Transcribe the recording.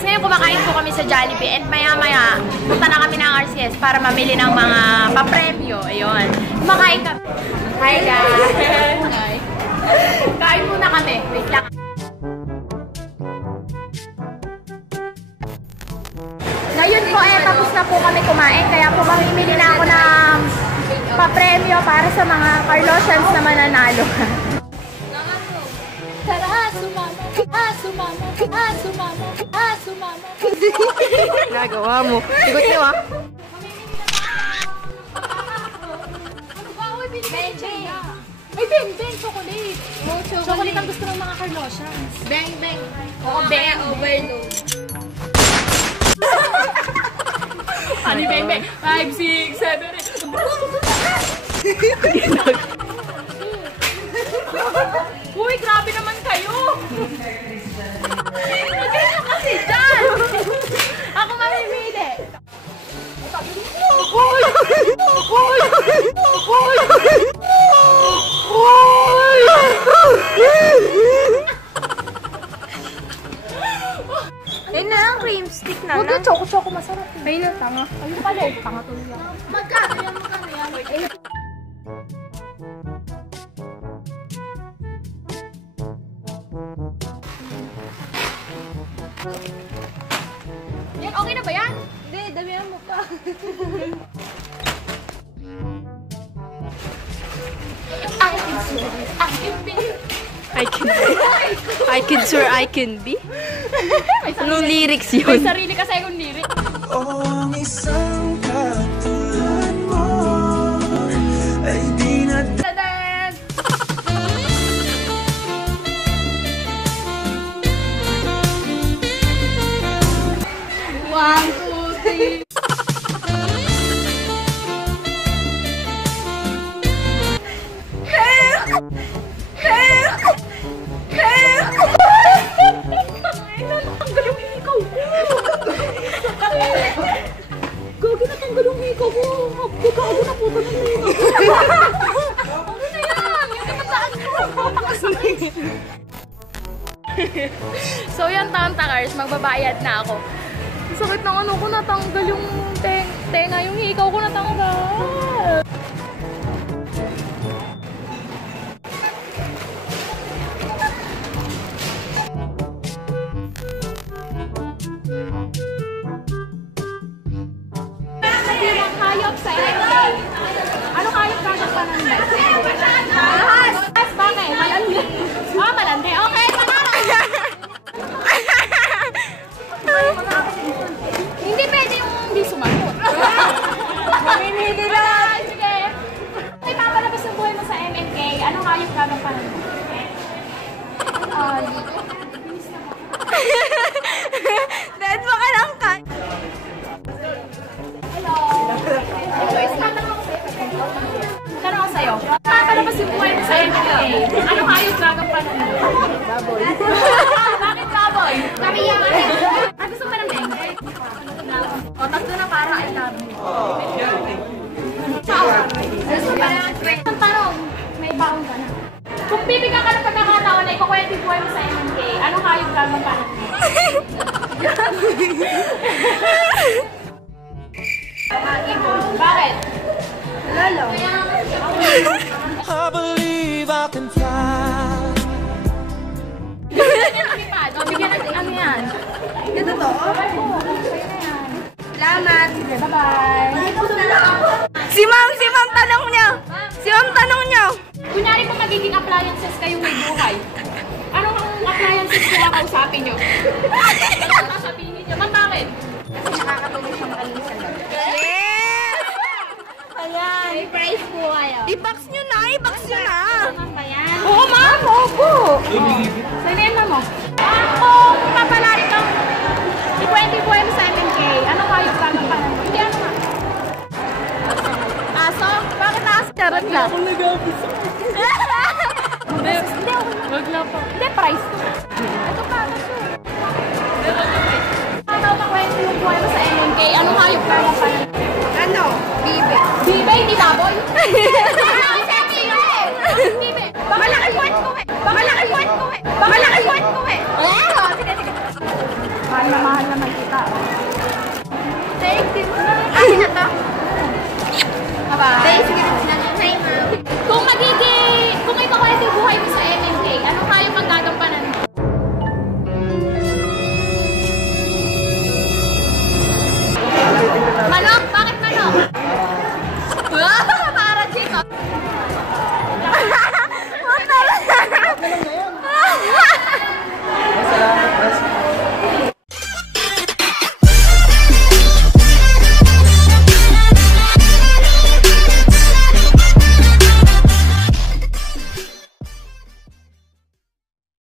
Ngayon kumakain po kami sa Jollibee and maya-maya punta na kami ng RCS para mamili ng mga papremyo. Ayun. Kumakain kami. Hi guys! Hi! Kain muna kami. Wait lang. Ngayon po tapos na po kami kumain. Kaya po mamimili na ako ng papremyo para sa mga Carlosians na mananalo. Tara, sumama! Sumama! Sumama! Sumama! Nagawa mo. Sigot niyo ah. Beng! Ay, beng! Chocolate! Oh, chocolate ang gusto ng mga Carlosians. Beng! Oo, beng! Overload. Ano beng? 5, 6, 7, 8. Uy, grabe naman kayo! Nagkaya kasi dyan! Ako mamimili! Ayun na lang, cream stick na Huwag yung choco-choco masarap. Ayun na, tanga. Ayun pala, tanga tuloy lang. Magkano yan? Yan, okay na ba yan? Hindi, damihan mo pa. I can sure I can be. Anong lyrics yun? May sarili kasi akong lyric. Oh, ang isang katulad mo ay di na Tadan! One, two, three. Natanggal yung hikaw ko! Gagi, natanggal yung hikaw ko! Gago na puto na yun! Ano na yan? Yung kamataan ko! So yan, Tantakars, magbabayad na ako. Sakit ng ano ko, natanggal yung tenga, yung hikaw ko natanggal. Yung hayop sa MK. Ano hayop kagagpanan mo? Ahas! Bakit? Malandi. Ah, malandi. Okay, hindi pwede yung hindi sumagot. Mamimili lang. Sige. Ay, papalabas yung buhay mo sa MMK. Anong hayop kagagpanan mo? Dead mo ka lang ka. Hello. Tanong ako sa'yo. Papalabas yung buhay mo sa MMK. Anong hayop kagagpanan mo? Baboy. Bakit baboy? Kami yan. Gusto mo ba ng beng? O, tatlo na para I love you. Gusto ba ng beng? Ang tanong, may baong ka na. Kung bibigyan ka ng pagkakataon na ikukwento yung buhay mo sa MMK, anong hayop kagagpanan mo? Bakit? Lalo. I believe I can fly. Bigyan ng ipad. O, bigyan ng ano yan. Ito to? Salamat. Bye-bye. Si ma'am tanong niya. Si ma'am tanong niya. Kunyari kung magiging appliances kayong may buhay, anong appliances na kausapin nyo? Ano sasabihin niyo? Ma'am, bakit? Kasi nakakatulog siyang kanina sa loob. Yes! Ayan. May prize po kayo. I-box nyo na. I-box nyo na. Naman ba yan? Oo, ma'am. Opo. Salena mo. Ako, papalari kang i-20 buhay mo sa MMK. Anong hayop ka ng panan mo? Hindi, ano nga? Aso? Bakit aso? Charot na. Ako nag-abiso. Hindi, wag na po. Hindi, price to. Ito pa, ito. Ano makwento yung buhay mo sa MMK? Anong hayop ka ng panan mo? Ano? Bibe. Bibe, hindi baboy. Ay, sabi nga eh. malaki point ko eh. Malaki point ko eh. Sige, sige. Mahal na mahal naman kita. Thank you. Akin na